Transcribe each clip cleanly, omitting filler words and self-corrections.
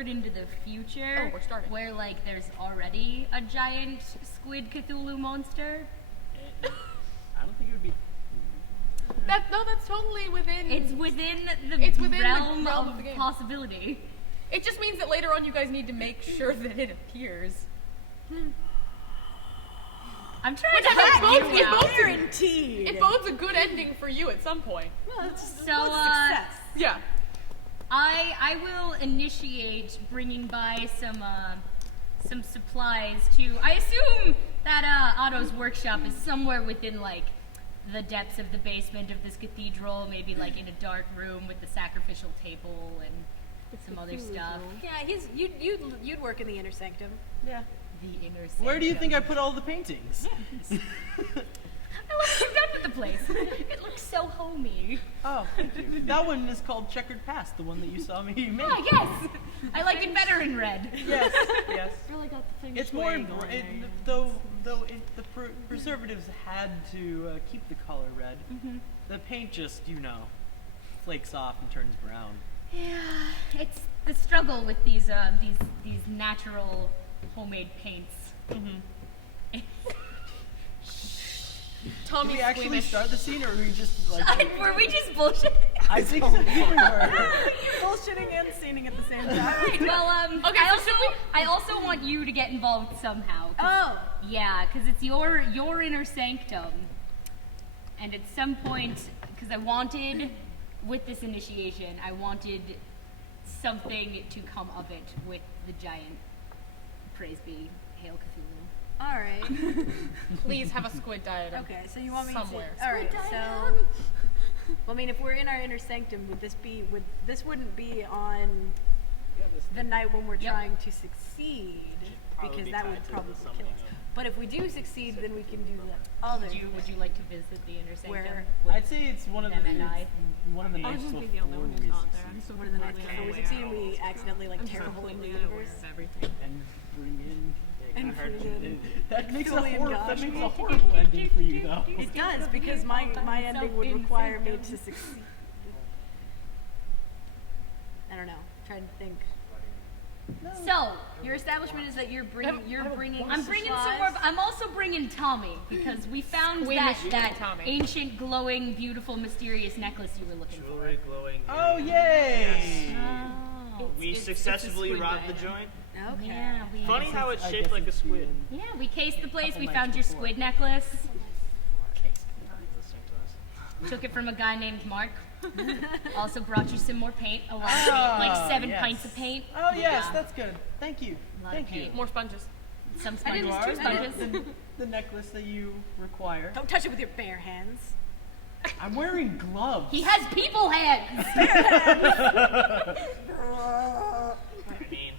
forward into the future. Oh, we're starting. Where, like, there's already a giant squid Cthulhu monster. I don't think it would be... That's totally within... It's within the realm of the game. possibility. It just means that later on you guys need to make sure that it appears. I'm trying Which to help bodes, you out. Guaranteed. It bodes a good ending for you at some point. Well, it's So, success. Yeah. I will initiate bringing by some supplies to. I assume that Otto's workshop is somewhere within like the depths of the basement of this cathedral, maybe like in a dark room with the sacrificial table and some other stuff. Yeah, you'd work in the inner sanctum. Yeah. The inner. Where do you sanctum. think I put all the paintings? I love what you've done with the place. It looks so homey. Oh, thank you. That one is called Checkered Past, the one that you saw me make. Oh yes, I like it better in red. Yes, yes. Really got the thing. It's more though the preservatives had to keep the color red. The paint just flakes off and turns brown. Yeah, it's the struggle with these natural homemade paints. Did we actually start the scene, or were we just like? Were we just bullshit? I think so. We were. You're bullshitting and scening at the same time. Well, Okay, I also want you to get involved somehow. Oh. Yeah, because it's your inner sanctum, and at some point, because I wanted, with this initiation, I wanted something to come of it with the giant. Praise be, Hail Cthulhu. All right. Please have a squid diadem. Okay, so you want me somewhere. to? All right. So, well, I mean, if we're in our inner sanctum, this wouldn't be on the night when we're trying to succeed, because that would probably kill us. But if we do succeed, then we can do the other. Would you like to visit the inner sanctum? Where? I'd say it's one of the nights before we succeed. One of the nights before we succeed, and we accidentally tear a hole in the universe. And bring in. And bring in That makes a Julian horrible. Gosh. That makes a horrible ending for you, though. It does, because my ending would require me to succeed. I don't know. Trying to think. So, Your establishment is that you're bringing. I'm bringing supplies? some more. I'm also bringing Tommy because we found that Tommy. ancient, glowing, beautiful, mysterious necklace you were looking for. Jewelry glowing. Oh yay! Oh. We successfully robbed the joint. Okay. Yeah, Funny how it's I shaped guess like a it's squid. yeah, we cased the place. Couple We nights found your before. squid necklace. Listening to us. Took it from a guy named Mark. Also brought you some more paint. A lot of paint, like 7 yes. pints of paint. Oh yes, Yeah. that's good. Thank you. A lot of Thank you. paint. More sponges. Some I didn't- sponges, 2 I didn't- sponges. the necklace that you require. Don't touch it with your bare hands. I'm wearing gloves. He has people hands. I mean,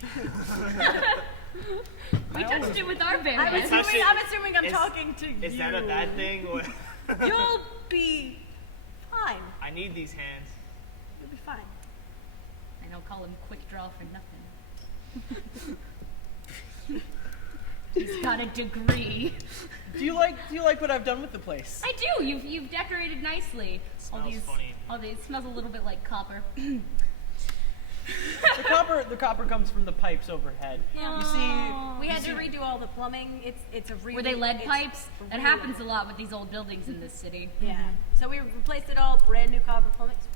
We touched it with our bare I'm hands. assuming I'm Is- talking to you. is that a bad thing? Or You'll be fine. I need these hands. You'll be fine. I don't call him Quick Draw for nothing. He's got a degree. Do you like what I've done with the place? I do. You've decorated nicely. Smells funny. It smells a little bit like copper. The copper comes from the pipes overhead. You see, We had to redo all the plumbing. It's a really. Were they lead it's pipes? That really- happens a lot with these old buildings in this city. Yeah. So we replaced it all, brand new copper plumbing. It's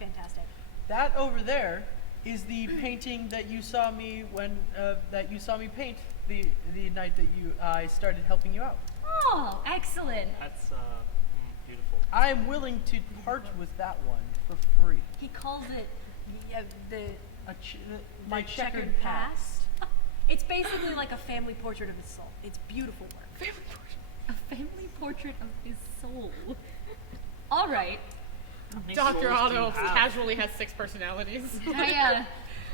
fantastic. that over there is the painting that you saw me paint the night that I started helping you out. Oh, excellent. That's beautiful. I am willing to part with that one for free. He calls it the My checkered past. It's basically like a family portrait of his soul. It's beautiful work. A family portrait of his soul. All right. Dr. Otto casually has 6 personalities.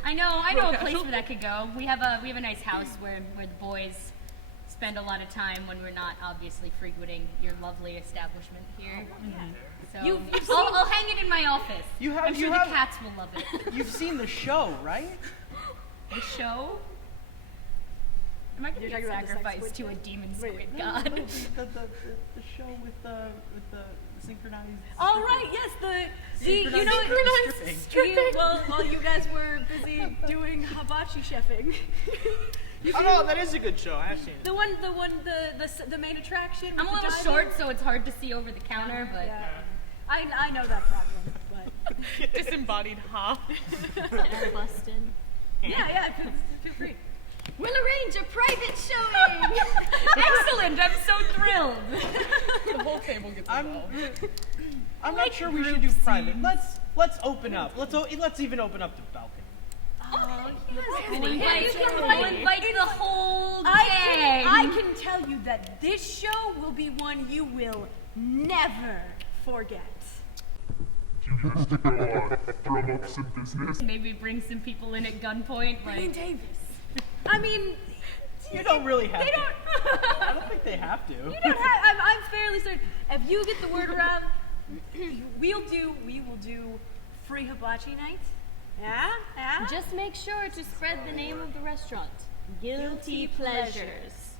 I know a place where that could go. We have a nice house where the boys spend a lot of time when we're not obviously frequenting your lovely establishment here. So I'll hang it in my office. I'm sure the cats will love it. You've seen the show, right? The show? Am I gonna You're get talking about the sex sacrificed to squid a thing? demon Wait, squid No, god? no, the show with the synchronized. Oh right, yes, you know Synchronized stripping. while you guys were busy doing hibachi chefing. Oh no, that is a good show. I have seen it. The main attraction. I'm a with the little diving? short, so it's hard to see over the counter, but Yeah. I know that problem, but Disembodied ha. Bustin'. yeah, feel free. We'll arrange a private showing. Excellent! I'm so thrilled. The whole table gets involved. I'm not sure we should do private. Let's open up. Let's even open up the balcony. We'll invite the whole gang. I can tell you that this show will be one you will never forget. You has to go on, drum up some business. Maybe bring some people in at gunpoint, like. Davis. I mean, You don't really have they to. don't. I don't think they have to. You don't have. I'm fairly certain. If you get the word around, we will do free hibachi nights. Yeah. Just make sure to spread the name of the restaurant. Guilty Pleasures.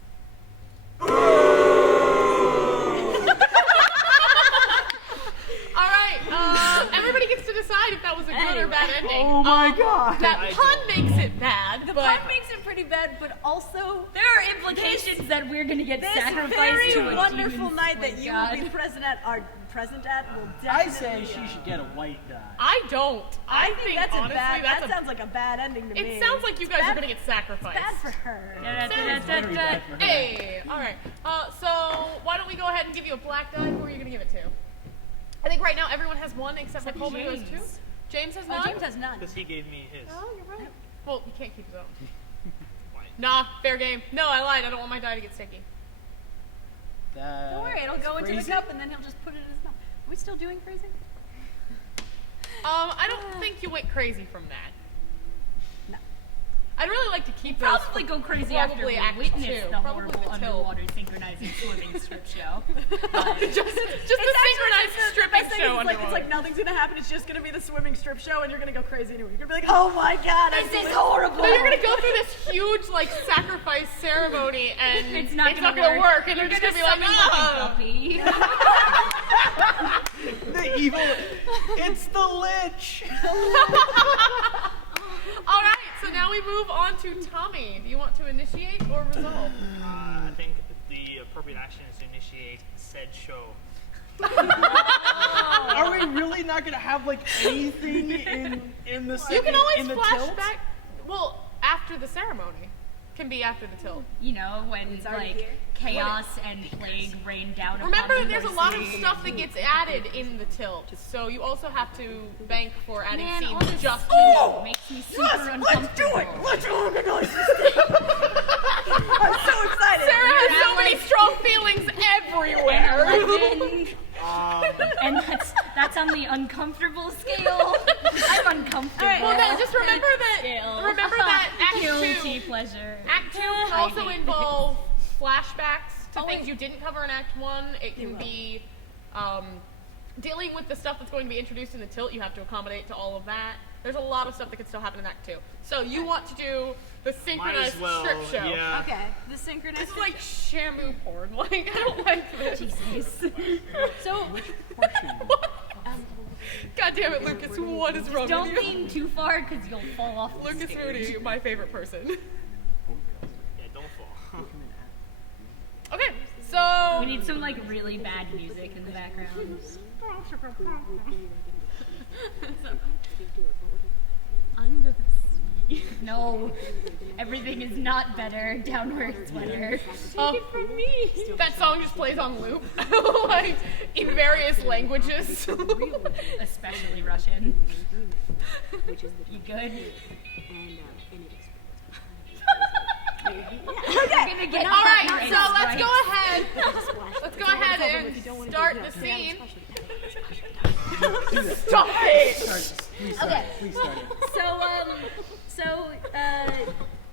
All right, everybody gets to decide if that was a good or bad ending. Oh my god. That pun makes it bad, The but pun makes it pretty bad, but also There are implications that we're gonna get this sacrificed very to a wonderful demon night that squid you god. will be present at will I definitely. say she should get a white die. I don't. I think that's honestly, a bad. that's That sounds like a bad ending to me. It sounds like you guys are Bad- gonna get sacrificed. Bad for her. Very bad for her. Hey, all right. So why don't we go ahead and give you a black die? Who are you gonna give it to? I think right now everyone has one except for Coleman, who has two. James has Oh, none. James has none. Because he gave me his. Oh, you're right. Well, you can't keep his own. Nah, fair game. No, I lied. I don't want my die to get sticky. Don't worry, it'll go into the cup and then he'll just put it in his mouth. Are we still doing crazy? I don't think you went crazy from that. No. I'd really like to keep those. Probably go crazy after Probably we act witness two. the Probably horrible the tilt. underwater synchronizing swimming strip show. just the synchronized stripping show It's like nothing's gonna happen. It's just gonna be the swimming strip show, and you're gonna go crazy anyway. You're gonna be like, "Oh my god, This is horrible. So you're gonna go through this huge like sacrifice ceremony, and It's not gonna gonna work, and You're you're just gonna be like, summon ah. a guppy. The evil. It's the lich. All right, so now we move on to Tommy. Do you want to initiate or resolve? I think the appropriate action is to initiate said show. Are we really not gonna have like anything in the You can always in the flash tilt? back. Well, after the ceremony, can be after the tilt. You know, when already like here. chaos and plague rain down Remember, upon the there's a lot of mercy. stuff that gets added in the tilt, so you also have to bank for adding Man, all scenes this just to oh! makes me super uncomfortable. Let's organize this thing. I'm so excited. Sarah We're has so at, many like, strong feelings everywhere. 11, and that's on the uncomfortable scale. I'm uncomfortable. Well, no, just remember that. Scale. Remember that Act Guilty 2. pleasure. Act 2 can also hate involve flashbacks to Oh, things wait. you didn't cover in Act 1. It can be dealing with the stuff that's going to be introduced in the tilt. You have to accommodate to all of that. There's a lot of stuff that can still happen in Act 2. So you want to do the Might synchronized as well. strip show. Yeah. Okay, the synchronized. This is like shamu porn. Like, I don't like this. Jesus. So, God damn it, Lucas. What is wrong Don't with you? lean too far because you'll fall off the Lucas stage. Moody, my favorite person. Yeah, don't fall. Okay, so We need some like really bad music in the background. Under the sea. No, everything is not better down where it's wetter. from me. That song just plays on loop, like in various languages. Especially Russian. You good? Okay. All right, so let's go ahead. Let's go ahead and start the scene. Stop it! Please start it. Please start it.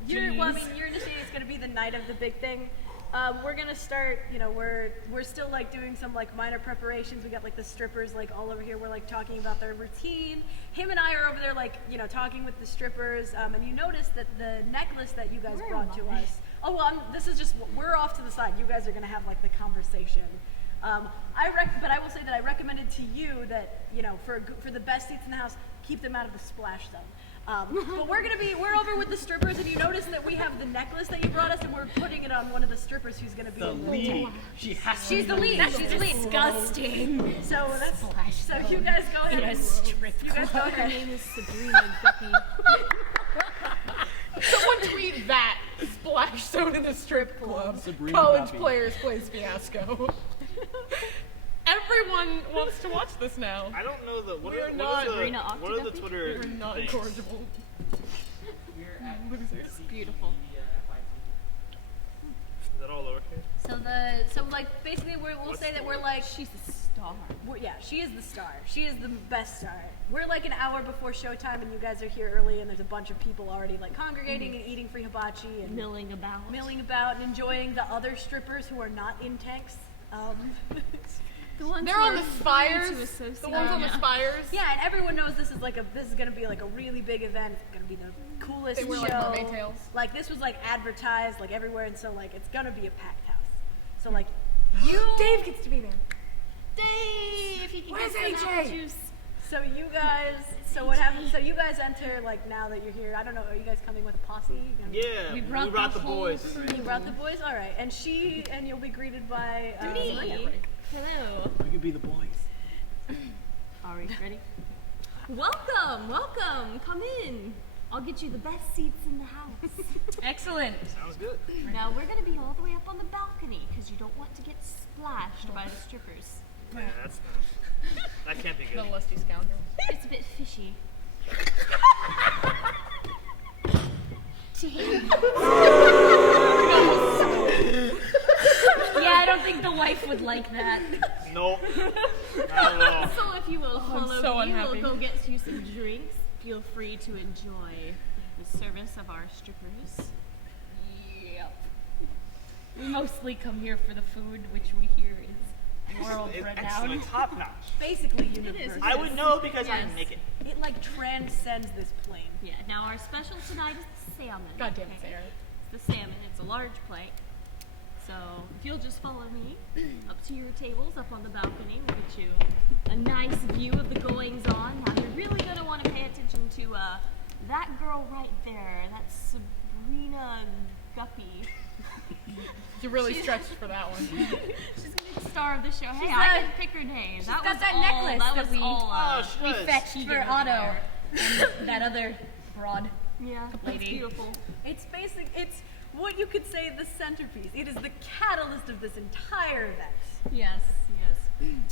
your initiating is gonna be the night of the big thing. We're gonna start. You know, we're still like doing some like minor preparations. We got like the strippers like all over here. We're like talking about their routine. Him and I are over there like talking with the strippers. And you notice that the necklace that you guys brought to us Oh well, this is just we're off to the side. You guys are gonna have like the conversation. But I will say that I recommended to you that for the best seats in the house, keep them out of the splash zone. But we're over with the strippers, and you notice that we have the necklace that you brought us, and we're putting it on one of the strippers who's gonna be The in lead. She's the lead. She's the lead. Disgusting. So that's Splash so zone you guys go ahead. in a and- strip You guys go club. Her ahead. name is Sabrina Guppy. Someone tweet that. Splash zone in the strip club. Sabrina College Guppy. players plays Fiasco. Everyone wants to watch this now. I don't know the what We are, are what not are the Sabrina what are the Octoguppy? Twitter We're not things? incorrigible. Losers. Beautiful. Is that all lowercase? So like basically we'll say that we're like She's a star. yeah, she is the star. She is the best star. We're like an hour before showtime, and you guys are here early, and there's a bunch of people already like congregating and eating free hibachi and Milling about. milling about and enjoying the other strippers who are not in tanks. The ones They're who on are the free spires. to The associate. ones on the spires. Yeah, and everyone knows this is gonna be like a really big event. It's gonna be the coolest They wear, show. like, mermaid tails. Like this was like advertised like everywhere, and so like it's gonna be a packed house. So like you, Dave gets to be there. Dave, he can Where's get some AJ? apple juice. so you guys, so what happens? So you guys enter like now that you're here. I don't know. Are you guys coming with a posse? Yeah, We we brought brought the the whole boys. You brought the boys. All right, and you'll be greeted by. Me. Hello. We could be the boys. Are we ready? Welcome, welcome. Come in. I'll get you the best seats in the house. Excellent. Sounds good. Now we're gonna be all the way up on the balcony because you don't want to get splashed by the strippers. Yeah, that can't be The good. lusty scoundrel. It's a bit fishy. Yeah, I don't think the wife would like that. Nope. Not at all. So if you will follow so me, unhappy. we'll go get you some drinks. Feel free to enjoy the service of our strippers. Yep. We mostly come here for the food, which we hear is world It's renowned. excellent, top notch. Basically universal. I would know because I Yes. didn't make it. It like transcends this plane. Yeah, now our special tonight is the salmon. God damn it, okay? Sarah. It's the salmon. It's a large plate. So if you'll just follow me up to your tables up on the balcony, we'll get you a nice view of the goings on. Now you're really gonna want to pay attention to that girl right there. That's Sabrina Guppy. You really stretched for that one. She's gonna be the star of the show. Hey, She's I got- didn't pick her name. she's That got was that all, necklace that that was we- all, Oh, We shush. fetched for Keegan Otto there. and that other broad. yeah, that's lady. beautiful. It's it's what you could say the centerpiece. It is the catalyst of this entire event. Yes, yes.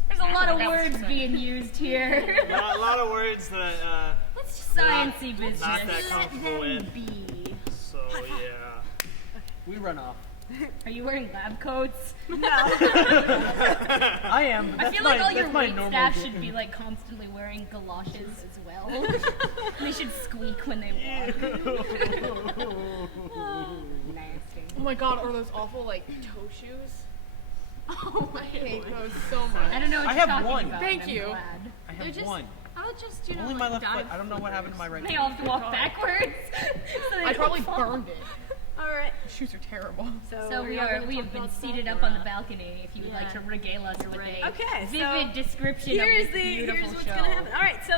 There's a lot of That was words exciting. being used here. A lot of words that Let's just sciencey business. not that Let comfortable them with. be. So yeah. We run off. Are you wearing lab coats? No. I am. But I that's feel my, like all your that's my wait normal staff go- should be like constantly wearing galoshes as well. They should squeak when they walk. Nasty. Oh my god, or those awful like toe shoes. Oh my I hate god. those so I much. don't know what I you're have talking one. about. Thank I'm you. glad. I They're have just, one. How about just, Only my left foot. I don't know what happened to my right They foot. all have to walk backwards. So they I don't probably fall. burned it. All right. The shoes are terrible. So we're we not are. gonna We talk have been about seated that. up on the balcony. If you would like Yeah. to regale us with right. a Okay, so vivid description Here's of this the beautiful here's what's show. gonna happen. All right. So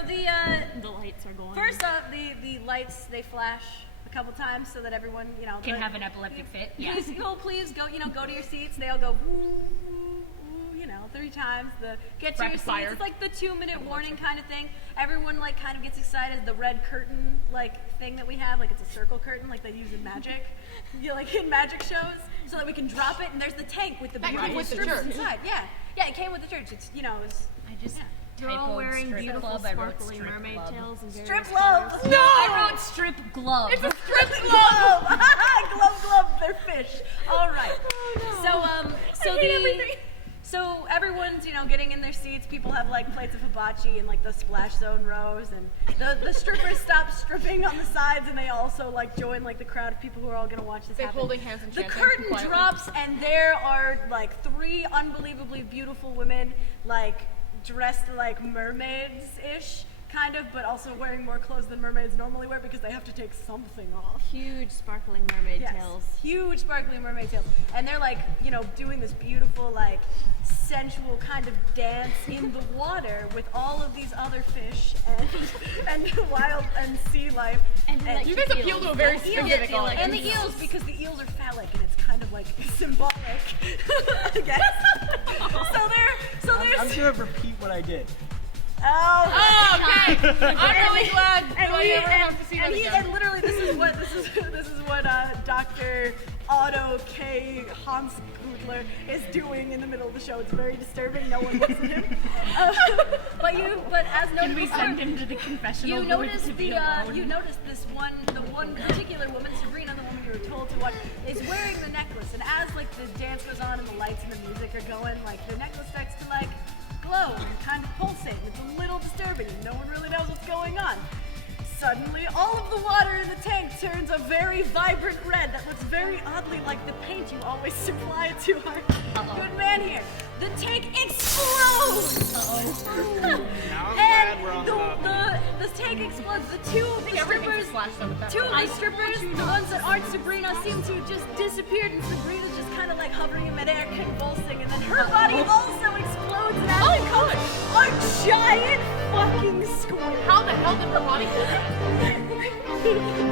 The lights are going. first off, the lights they flash a couple times so that everyone Can have an epileptic fit. Yeah. Please go. Please go. Go to your seats. They all go. Woo, woo, woo, 3 times. The get to your Rapid seats. fire. It's like the 2-minute warning kind of thing. Everyone like kind of gets excited. The red curtain like thing that we have, like it's a circle curtain, like they use in magic. Like in magic shows, so that we can drop it. And there's the tank with the That beautiful came with the strips church. inside. Yeah, it came with the church. It's it's I just They're all typoed wearing strip beautiful, club. I wrote sparkling strip mermaid club. tails and various strip colors. gloves. No, I wrote strip glove. It's a strip glove. glove. They're fish. All right. So everyone's getting in their seats. People have like plates of hibachi and like the splash zone rows, and the strippers stop stripping on the sides, and they also like join like the crowd of people who are all gonna watch this They're happen. holding hands and The chanting curtain quietly. drops, and there are like 3 unbelievably beautiful women, like dressed like mermaids ish. kind of, but also wearing more clothes than mermaids normally wear because they have to take something off. Huge sparkling mermaid Yes, tails. huge sparkling mermaid tails. And they're like, you know, doing this beautiful, like, sensual kind of dance in the water with all of these other fish and wild and sea life. And like You guys appeal to a very specific audience. And the eels, because the eels are phallic and it's kind of like symbolic, I guess. So I'm there's. gonna repeat what I did. Oh, Okay. I'm really glad and that I we never have to see that again. and literally this is what Dr. Otto K. Hanskudler is doing in the middle of the show. It's very disturbing. No one looks at him. But as noted Can we before, send him to the confessional? you booth noticed to be the alone? you noticed the one particular woman, Sabrina, the woman you were told to watch, is wearing the necklace. And as like the dance goes on and the lights and the music are going, like the necklace starts to like glow and kind of pulsate. It's a little disturbing and no one really knows what's going on. Suddenly, all of the water in the tank turns a very vibrant red that looks very oddly like the paint you always supply to our good man here. The tank explodes! Now I'm And glad we're on the tank explodes. The two of the strippers, the ones that aren't Sabrina, seem to have just disappeared, and Sabrina's just kind of like hovering in midair, convulsing, and then her body also explodes, and out comes a giant fucking squid. How the hell did her body do that?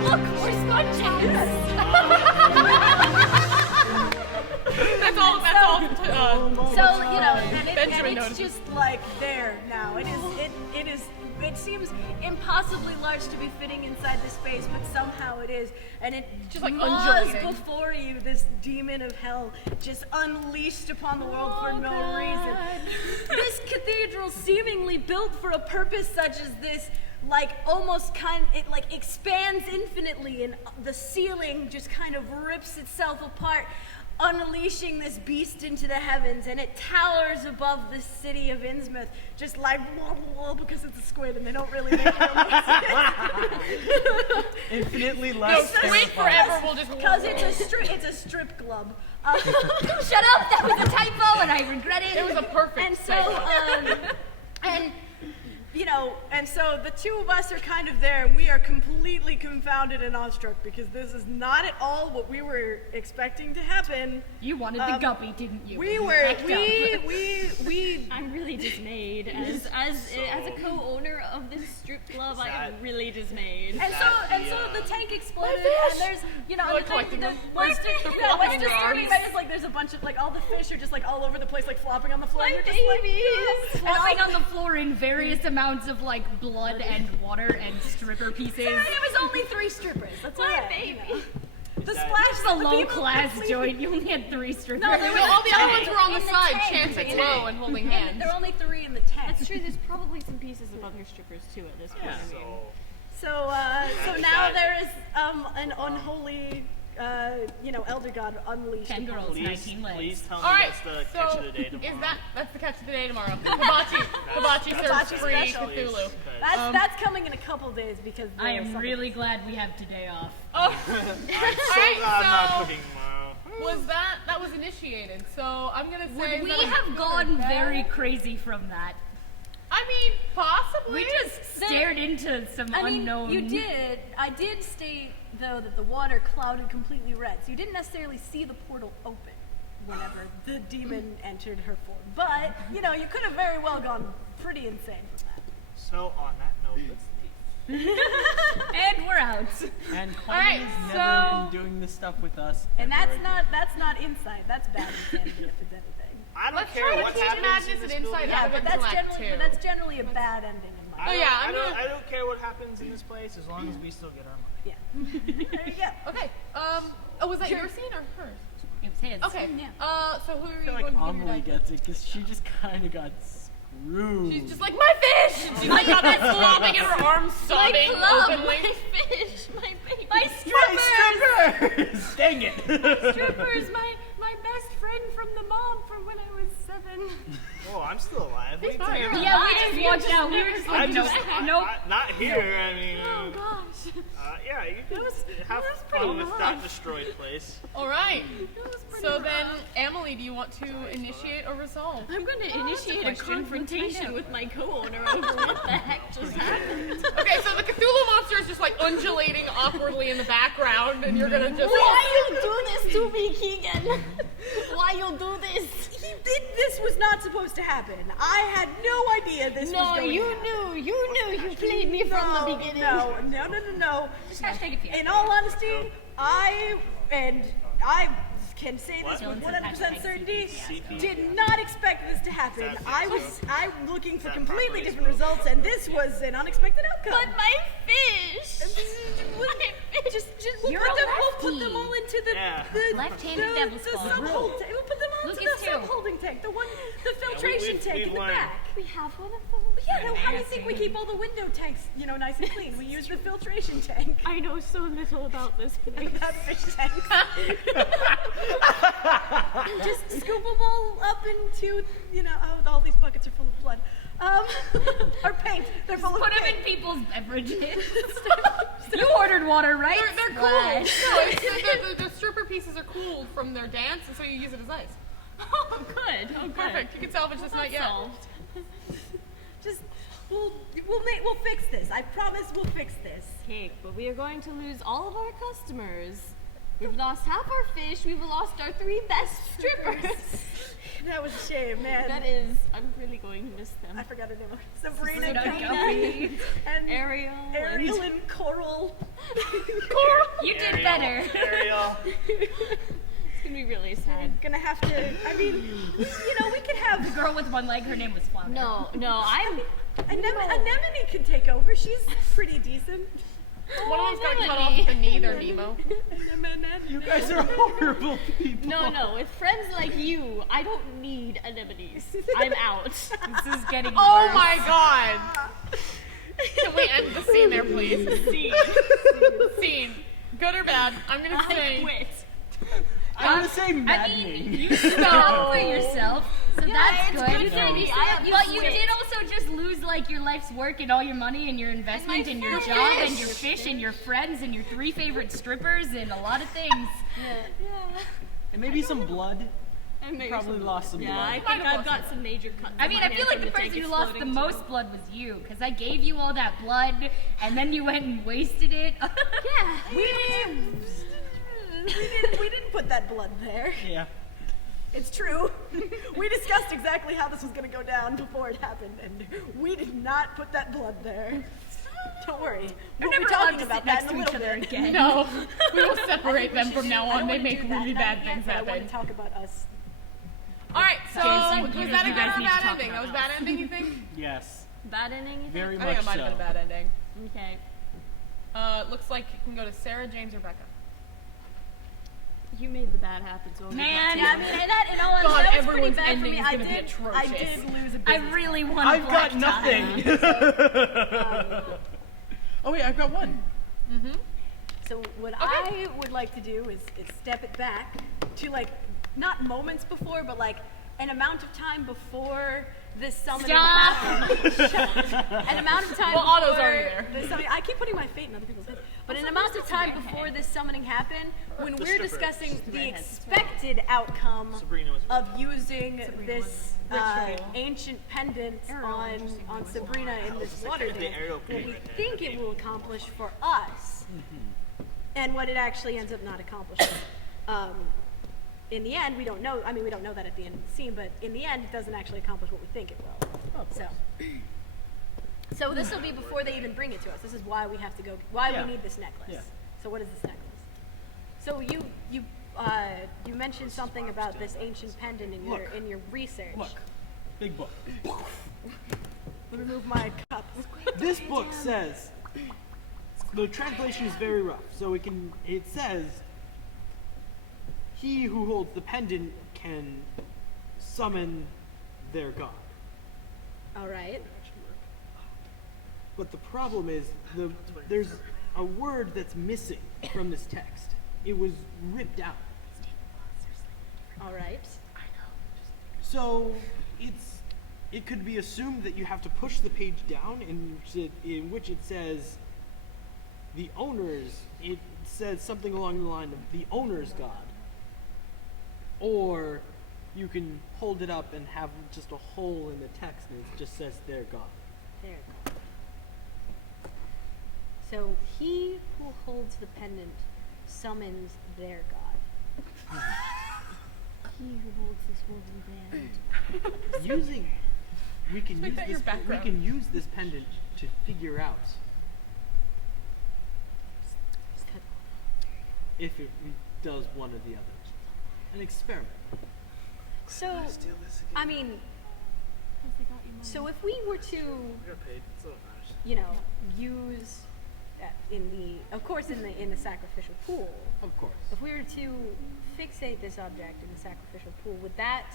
Look, we're sponges. That's all. So you know, and Benjamin it's noticed. just like there now. It seems impossibly large to be fitting inside this space, but somehow it is, and it Just, like, maws undulating. before you this demon of hell, just unleashed upon the world for no reason. This cathedral, seemingly built for a purpose such as this, like it like expands infinitely, and the ceiling just kind of rips itself apart, unleashing this beast into the heavens, and it towers above the city of Innsmouth, just like blah, blah, blah, because it's a squid and they don't really make real noises. Infinitely No, less squid forever will just. Because it's a strip club. Shut up! That was a typo, and I regret it. It was a perfect And so, segue. and you know, and so the two of us are kind of there, and we are completely confounded and awestruck because this is not at all what we were expecting to happen. You wanted the guppy, didn't you? We were, Act up. we. I'm really dismayed. As a co-owner of this strip club, I am really dismayed. And so the tank exploded, and there's, you know, Like the collecting them. what's flopping in your disturbing arms. about it is like there's a bunch of like all the fish are just like all over the place, like flopping on the floor. My and you're just like, babies! Flopping on the floor in various amounts of like blood and water and stripper pieces. and it was only 3 strippers. That's My all right, baby. you know. The that- splash It's a the low people class completely- joint. You only had 3 strippers. No, there All the other ones were on the in the side, tank. chancing low and holding hands. There are only 3 in the tank. That's true. There's probably some pieces of other strippers too at this point. I mean. So, So now there is an unholy, elder god unleashed. 10 girls, please, 19 legs. please tell me All right, that's the so catch of the day tomorrow. that's the catch of the day tomorrow. Hibachi serves Hibachi free special. Cthulhu. That's coming in a couple days because I am really glad we have today off. Oh, I'm so Alright, glad I'm not so- cooking tomorrow. was that was initiated? So I'm gonna say Would we that have gone very crazy from that? I mean, possibly. We just stared into some unknown. You did. I did state though that the water clouded completely red, so you didn't necessarily see the portal open whenever the demon entered her form. But you could have very well gone pretty insane from that. So on that note, let's leave. And we're out. And Alright, Coleman has so- never been doing this stuff with us. And ever that's again. not insight. That's bad insanity if it's anything. I don't Let's care try to what keep happens madness in this and insight building. out Yeah, of but intellect, that's generally a bad ending in my. I don't, yeah, I, I'm don't, gonna- I don't care what happens in this place as long as we still get our money. Yeah. There you go. Okay. Was that your scene or hers? It was his. Okay. Yeah. So who are I you feel going like to give Amelie your gets it because she just kind of got screwed. She's just like, my fish! And she's like got that flopping in her arms, My sobbing club, openly. my fish, my baby. My My strippers! Dang it! strippers, my best friend from the mob from when I was 7. Oh, I'm still alive. Wait till fine. you're- Yeah, we just walked out. We were just like, I'm just nope. not here. I mean, Oh gosh. Yeah, you can have was pretty fun with rough. that destroyed place. All right. So then, Emily, do you want to initiate or resolve? I'm going to initiate a question. Let's find confrontation out. with my co-owner over what the heck just happened. Okay, so the Cthulhu monster is just like undulating awkwardly in the background, and you're gonna just. Why you do this to me, Keegan? Why you do this? This was not supposed to happen. I had no idea this was No, going you to happen. knew. You played me from the beginning. No. Just hashtag it Fiasco. In all honesty, I can say this What? with 100% certainty, CP. did not expect this to happen. Is that I'm Fiasco? looking for that completely properly different results, and this was an unexpected outcome. But my fish. Just we'll You're put a them. We'll put lefty. them all into the Yeah. Left-handed devil's the claw. sub-hold tank. We'll put them all into Lucas the too. sub-holding tank. The filtration we've tank in the learned. back. We have one of those. Yeah, no, how do you think we keep all the window tanks, nice and clean? We use the filtration tank. I know so little about this place. That fish tank. Just scoop them all up into, all these buckets are full of blood. Or paint. They're full Put of them in paint. people's beverages. You ordered water, right? They're cooled. Right. No, it's, the stripper pieces are cooled from their dance, and so you use it as ice. Oh, good. Oh, good. Perfect. You can salvage this night, yeah. Solved. Just, we'll fix this. I promise we'll fix this. Okay, but we are going to lose all of our customers. We've lost half our fish. We've lost our 3 best strippers. That was a shame, man. That is, I'm really going to miss I them. forgot her name. Sabrina, Sabrina, Guppy, and Ariel. Ariel and Coral. You did Ariel, better. Ariel. It's gonna be really sad. Gonna have to. I mean, we could have The girl with one leg, her name was Flounder. No, I'm. Anemone could take over. She's pretty decent. One of them's got cut Anemone. off the knee, they're Nemo. You guys are horrible people. No. With friends like you, I don't need anemones. I'm out. This is getting Oh worse. my god! Can we end the scene there, please? Scene. Good or bad? I'm gonna I say. quit. I'm gonna say I maddening. mean, you stood up for yourself, so that's it's good. good for me. I have But you quit. did also just lose like your life's work and all your money and your investment and your fish. job and your fish and your friends and your 3 favorite strippers and a lot of things. And maybe some blood. And maybe Probably lost some Yeah, blood. I Might think have I've lost got some major cuts. I on mean, my I feel hand like from the person tank who lost the exploding, most too. blood was you, because I gave you all that blood and then you went and wasted it. Yeah. We didn't put that blood there. Yeah. It's true. We discussed exactly how this was going to go down before it happened, and we did not put that blood there. Don't worry. We'll be never talking allowed to about sit that next in a to each little other bit. again. No, we will separate them We from should- now I on. don't They wanna make do that, really not bad yet, things but I want happen. to talk about us. Alright, so James, was you that a guys good or a need to bad talk ending? That about was a bad ending, you think? Yes. Bad ending, you think? Very I much think it might so. have been a bad ending. Okay. Looks like you can go to Sarah, James, or Becca. You made the bad happen, so I'll give Man, that to Yeah, I you. mean, and that, in all honesty, God, that was pretty everyone's bad for ending me. is I gonna be did atrocious. lose a I business. really want I've black got nothing. tie. Oh wait, I've got one. So what I would like to do is step it back to not moments before, but an amount of time before this summoning Stop. happened. An amount of time Well, before Otto's already there. the summoning. I keep putting my fate in other people's hands. But an amount of time before this summoning happened, when The we're stripper. discussing the expected outcome Sabrina was of using this Ritual. ancient pendant interesting on Sabrina in this like water the dance, aerial what we painting. think it will accomplish for us, and what it actually ends up not accomplishing. In the end, we don't know. I mean, we don't know that at the end of the scene, but in the end, it doesn't actually accomplish what we think it will. So this will be before they even bring it to us. This is why we have to go. Why Yeah. we need this necklace. Yeah. So what is this necklace? So you mentioned something about this ancient pendant in Look. your research. Look, big book. Let me move my cup. This book says the translation is very rough, so it says he who holds the pendant can summon their god. All right. But the problem is there's a word that's missing from this text. It was ripped out. All right. So it could be assumed that you have to push the page down in which it says the owner's, it says something along the line of the owner's god. Or you can hold it up and have just a hole in the text and it just says their god. There you go. So he who holds the pendant summons their god. He who holds this holy band. Using, we can Make use that your this. We background. can use this pendant to figure out if it does one or the other. An experiment. So, I mean, so if we were to, We got paid. So much. you know, use in the, of course, in the sacrificial pool. Of course. If we were to fixate this object in the sacrificial pool, would that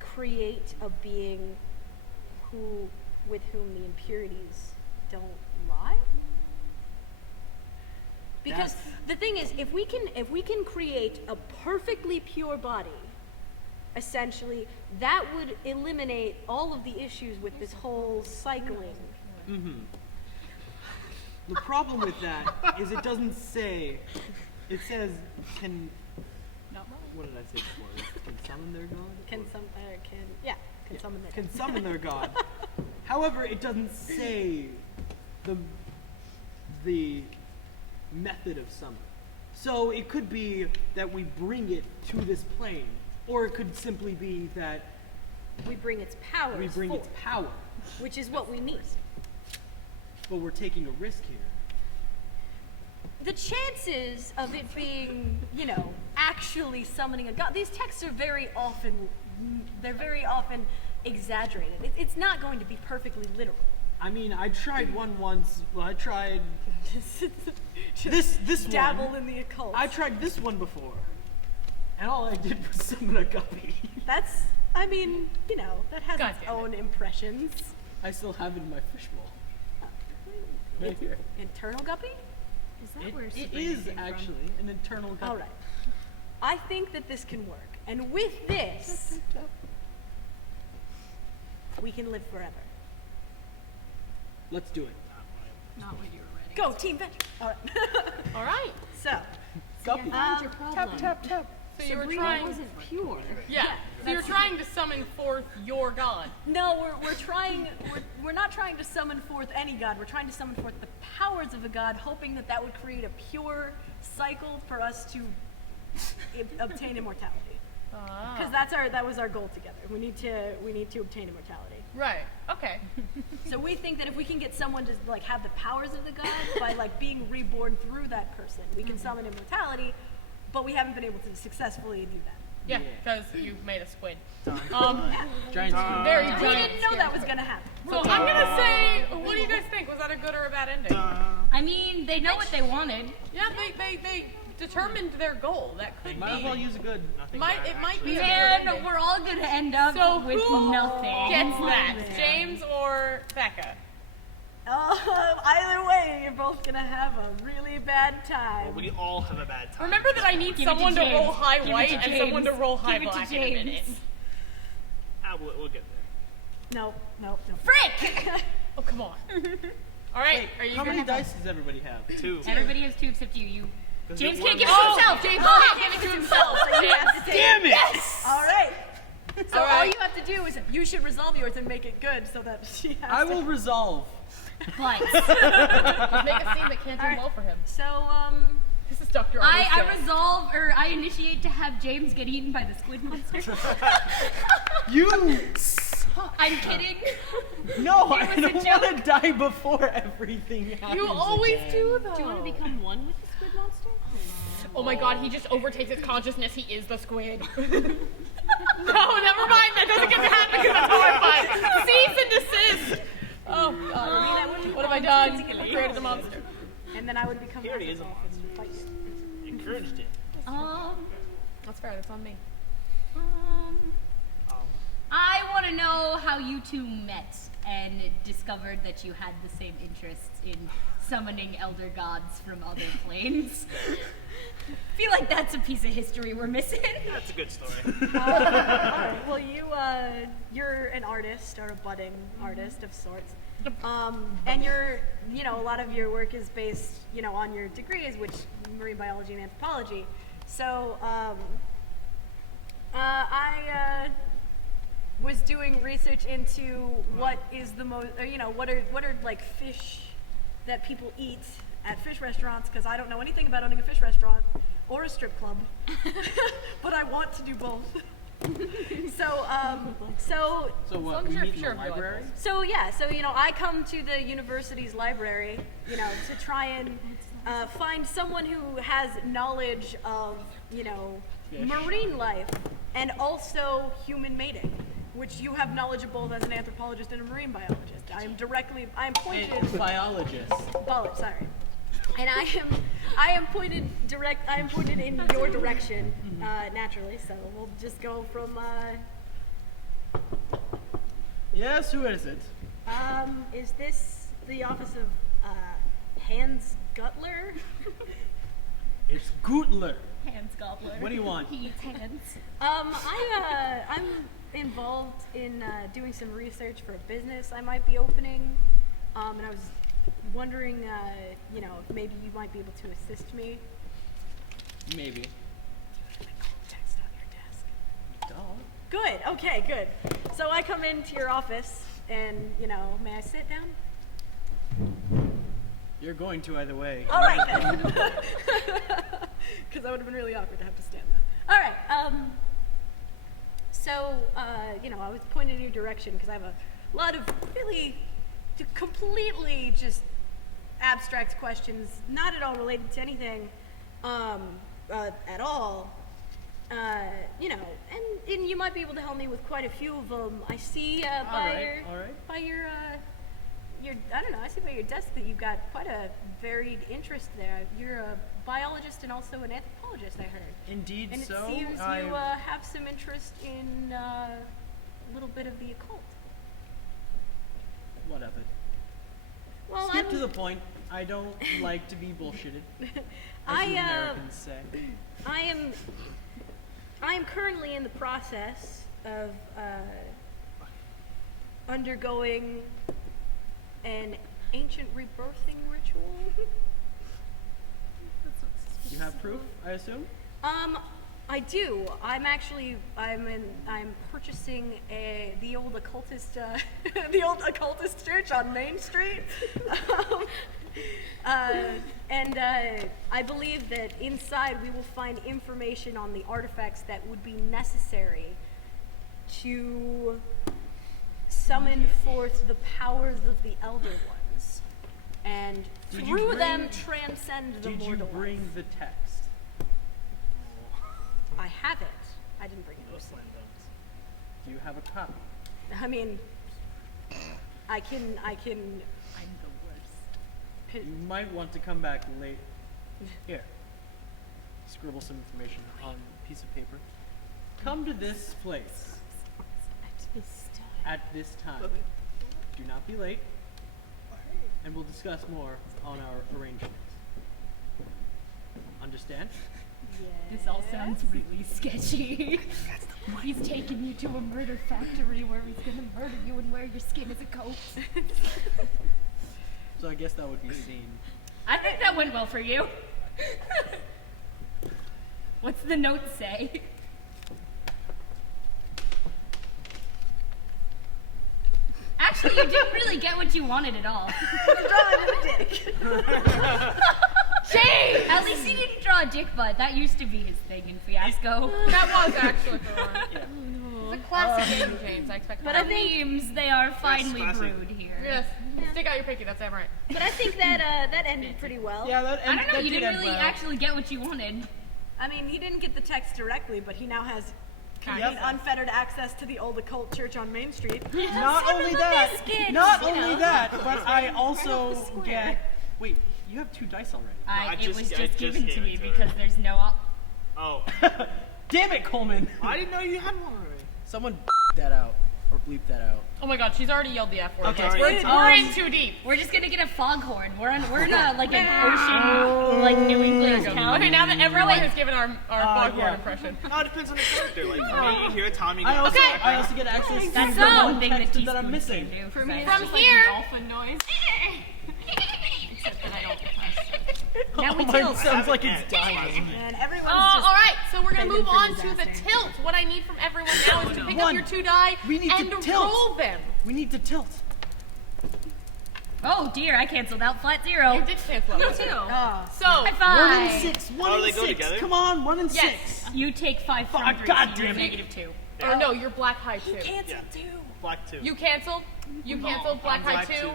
create a being with whom the impurities don't lie? Because the thing is, if we can create a perfectly pure body, essentially, that would eliminate all of the issues with this whole cycling. Mm-hmm. The problem with that is it doesn't say. It says can. What did I say before? Can summon their god? Can summon their Can summon their god. However, it doesn't say the method of summon. So it could be that we bring it to this plane, or it could simply be that we bring its power. we bring its power. which is what we need. But we're taking a risk here. The chances of it being, you know, actually summoning a god, these texts are very often exaggerated. It's not going to be perfectly literal. I mean, I tried one once. Well, I tried this Dabble one. in the occult. I tried this one before, and all I did was summon a guppy. That's, I mean, you know, that has God its damn it. own impressions. I still have it in my fishbowl. Right here. Internal guppy? Is that It, where it Sabrina is came from? actually an internal guppy. All right. I think that this can work. And with this, we can live forever. Let's do it. Not when you were ready. Go, Team Venture. All right. All right. So, Guppy. Found your problem. Tap. So you were Sabrina trying. wasn't pure. Yeah. So you're trying to summon forth your god. no, we're not trying to summon forth any god. We're trying to summon forth the powers of a god, hoping that that would create a pure cycle for us to obtain immortality. Because that was our goal together. We need to obtain immortality. Right. Okay. So we think that if we can get someone to like have the powers of the god by like being reborn through that person, we can summon immortality, but we haven't been able to successfully do that. Yeah, because you've made a squid. Giant squid. Very We giant. didn't know that was gonna happen. So I'm gonna say, what do you guys think? Was that a good or a bad ending? I mean, they know what they wanted. Yeah, they determined their goal. That could Might as well be. use a good. Nothing It bad, might be a Man, good ending. we're all gonna end up So with who nothing. gets that? James or Becca? Either way, you're both gonna have a really bad time. We all have a bad time. Remember that I need Give it to someone to James. roll high Give it white to and someone to James. roll high Give it to black in a minute. James. We'll get there. No. Frick! Oh, come on. All right, are you How gonna many dice does everybody have? 2. Everybody has 2 except you. James can't give it to Oh, himself. James Oh, can't give it to himself. So you have to take. Damn it! Yes! All right. So All all right. you have to do is you should resolve yours and make it good so that she has I to. will resolve. But make a scene that can't do All right. well for him? So This is Dr. Otto's I day. resolve, or I initiate to have James get eaten by the squid monster. You. I'm kidding. No, I was a don't want to die before everything happens. You always again. do, though. Do you want to become one with the squid monster? Oh my god, he just overtakes its consciousness. He is the squid. No, never mind. That doesn't get to happen because that's horrifying. Cease and desist. Oh god. What have I done? I created a monster. and then I would become He already is a Lazarus and fight you. Encouraged it. That's fair. That's on me. I want to to know how you two met and discovered that you had the same interests in summoning elder gods from other planes. Feel like that's a piece of history we're missing. That's a good story. Alright, well, you're an artist, or a budding artist of sorts. And a lot of your work is based, on your degrees, which marine biology and anthropology. So, I was doing research into what is the most, what are like fish that people eat at fish restaurants, because I don't know anything about owning a fish restaurant or a strip club, but I want to do both. So what, we meet in the library? I come to the university's library, to try and find someone who has knowledge of, marine life and also human mating, which you have knowledge of both as an anthropologist and a marine biologist. I am pointed. A biologist. Sorry. And I am pointed in your direction, naturally. So we'll just go from. Yes, who is it? Is this the office of Hans Gutler? It's Gutler. Hands gobbler. What do you want? He eats hands. I'm involved in doing some research for a business I might be opening, and I was wondering, if maybe you might be able to assist me. Maybe. Text on your desk. Duh. Good. Okay. Good. So I come into your office, and may I sit down? You're going to either way. All right then. Because that would have been really awkward to have to stand there. All right. I was pointed in your direction because I have a lot of really completely just abstract questions, not at all related to anything at all. And you might be able to help me with quite a few of them. I see by your I see by your desk that you've got quite a varied interest there. You're a biologist and also an anthropologist, I heard. Indeed, and so. And it seems you have some interest in a little bit of the occult. Whatever. Well, Skip to the point. I don't like to be bullshitted, as you Americans say. I am currently in the process of undergoing an ancient rebirthing ritual. You have proof, I assume? I do. I'm purchasing the old occultist church on Main Street. And I believe that inside we will find information on the artifacts that would be necessary to summon forth the powers of the Elder Ones, and through them transcend the mortal Did you bring life. the text? I have it. I didn't bring it. No slam dunks. Do you have a copy? I mean, I can. I'm the worst. You might want to come back late. Here. Scribble some information on a piece of paper. Come to this place at this time. Do not be late, and we'll discuss more on our arrangements. Understand? This all sounds really sketchy. He's taking you to a murder factory where he's gonna murder you and wear your skin as a coat. So I guess that would be seen. I think that went well for you. What's the note say? Actually, you didn't really get what you wanted at all. Jay! At least he didn't draw a dick butt. That used to be his thing in Fiasco. That was actually fun. Yeah. It's a classic game, James. I expect But that. the memes, they are finely classic. brewed here. Yes. Stick out your pinky. That's damn right. But I think that ended pretty well. Yeah, that I don't know, that you did didn't end really well. actually get what you wanted. I mean, he didn't get the text directly, but he now has complete unfettered access to the old occult church on Main Street. Not only that, but I also get. Wait, you have 2 dice already. It was just given to me it to her. because there's no... Oh. Damn it, Coleman! I didn't know you had one already. Someone that out. or bleep that out? Oh my god, she's already yelled the F word. Okay. We're in too deep. We're just gonna get a foghorn. We're in a like an ocean, like New England town. Okay, now that everyone has given our foghorn impression. No, it depends on the character. Like for me, here, Tommy. I also, Okay. I also get access to That's the the one one thing that text that I'm teaspoons missing. can do. For me, From it's here- like a dolphin noise. Except that I don't touch. Now we Mine tilt. sounds like it's dying. And everyone's Oh, just all right. So we're gonna begging move for on to the disaster. tilt. What I need from everyone now is to pick up One. your 2 die We need to and tilt. roll them. We need to tilt. Oh dear, I canceled out flat 0. You did cancel out. Me too. Oh. So High 1 five. and 6. 1 Oh, and they go 6. together? Come on, 1 and Yes. 6. You take 5 from Fuck, 3, God so you're damn it. -2. or no, you're black high 2. Yeah. Black 2. You canceled. You canceled. Black high 2.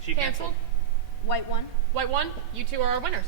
She Canceled. White one. White 1. You 2 are our winners.